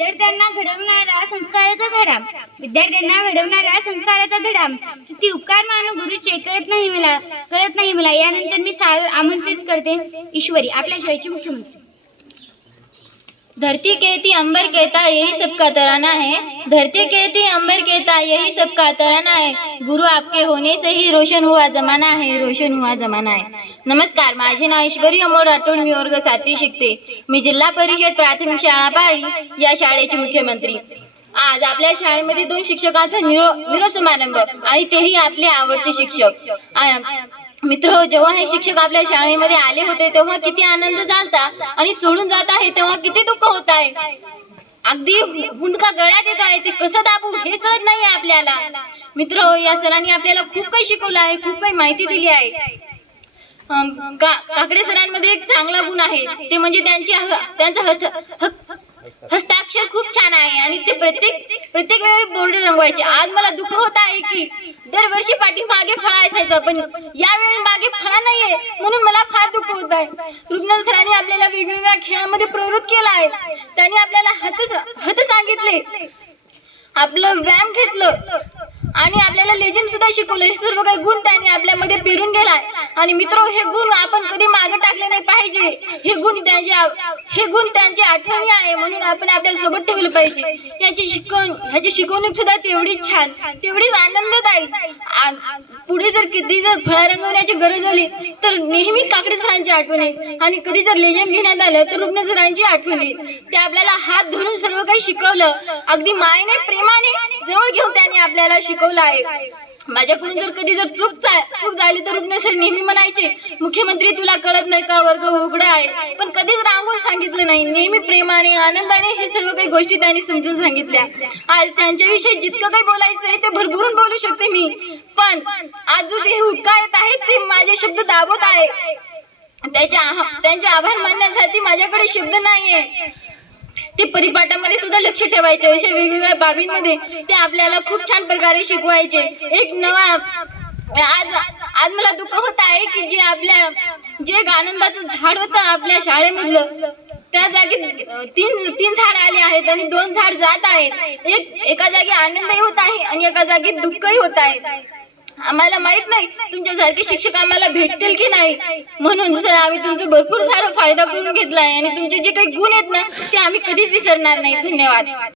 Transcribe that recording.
विद्यार्थ्यांना घडवणारा संस्काराचा धडा विद्यार्थ्यांना घडवणारा संस्काराचा धडा किती उपकार मानू गुरुचे कळत नाही मला कळत नाही मला. यानंतर मी सार आमंत्रित करते ईश्वरी आपल्या शाळेचे मुख्यमंत्री. धरती कहती अंबर कहता यही सबका तराना है। धरती कहती अंबर कहता यही सबका तराना है। गुरु आपके होने से ही रोशन हुआ जमाना है रोशन हुआ जमाना है। नमस्कार माझे नाव ऐश्वरी अमोल राठोड मी वर्ग सातवी शिकते. मी जिल्हा परिषद प्राथमिक शाळा पाळी या शाळेचे मुख्यमंत्री. आज आपल्या शाळेमध्ये दोन शिक्षकांचा निरो निरोप समारंभ आणि तेही आपले आवडते शिक्षक. मित्र जेव्हा हे शिक्षक आपल्या शाळेमध्ये आले होते तेव्हा किती आनंद झालता आणि सोडून जात आहे तेव्हा किती दुःख होत आहे. अगदी हुंडका गळ्यात येत आहे ते कसं दाबू हे कळत नाही आपल्याला. मित्र या सरांनी आपल्याला खूप काही शिकवलं आहे खूप काही माहिती दिली आहे. का काकडे सरांमध्ये एक चांगला गुण आहे ते म्हणजे त्यांची त्यांचा हस्त हस्ताक्षर खूप छान आहे आणि ते प्रत्येक प्रत्येक वेळी बोर्ड रंगवायचे. आज मला दुःख होत आहे की दरवर्षी पाठी मागे फळा असायचं पण यावेळी मागे फळा नाहीये म्हणून मला फार दुःख होत आहे. रुग्ण सरांनी आपल्याला वेगवेगळ्या खेळामध्ये प्रवृत्त केला आहे. त्यांनी आपल्याला हत हत सांगितले. आपलं व्यायाम घेतलं आणि आपल्याला लेजिम सुद्धा शिकवलं. हे सर्व काही गुण त्यांनी आपल्यामध्ये पेरून आहे आणि मित्र हे गुण आपण कधी मागे टाकले नाही पाहिजे. हे गुण त्यांचे हे गुण त्यांची आठवणी आहे म्हणून आपण आपल्यासोबत ठेवलं पाहिजे. याची शिकवण ह्याची शिकवणूक सुद्धा तेवढीच छान तेवढीच आनंददायी. पुढे जर कधी जर फळा रंगवण्याची गरज आली तर नेहमी काकडे सरांची आठवण येईल आणि कधी जर लेजन घेण्यात आलं तर रुग्ण सरांची आठवण येईल ते आपल्याला हात धरून सर्व काही शिकवलं. अगदी मायने प्रेमाने जवळ घेऊन त्याने आपल्याला शिकवलं आहे. माझ्याकडून जर कधी जर चूक चूक झाली तर रुग्ण सर नेहमी म्हणायचे मुख्यमंत्री तुला कळत नाही का वर्ग उघडा आहे? पण कधीच रांगून सांगितलं नाही नेहमी प्रेमाने आनंदाने हे सर्व काही गोष्टी त्यांनी समजून सांगितल्या. आज त्यांच्याविषयी जितकं काही बोलायचं आहे ते भरभरून बोलू शकते मी. पण आज जो ते हुटका येत आहेत ते माझे शब्द दाबत आहे त्याच्या त्यांचे आभार मानण्यासाठी माझ्याकडे शब्द नाहीये. ते परिपाठामध्ये सुद्धा लक्ष ठेवायचे अशा वेगवेगळ्या बाबींमध्ये ते आपल्याला खूप छान प्रकारे शिकवायचे. एक नवा आज आज मला दुःख होत आहे की जे आपल्या जे एक आनंदाचं झाड होतं आपल्या शाळेमधलं त्या जागी तीन तीन झाड आले आहेत आणि दोन झाड जात आहेत. एक एका जागी आनंदही होत आहे आणि एका जागी दुःखही होत आहे. आम्हाला माहीत नाही तुमच्यासारखे शिक्षक आम्हाला भेटतील की नाही. म्हणून सर आम्ही तुमचा भरपूर सारा फायदा करून घेतला आहे आणि तुमचे जे काही गुण आहेत ना ते आम्ही कधीच विसरणार नाही. धन्यवाद.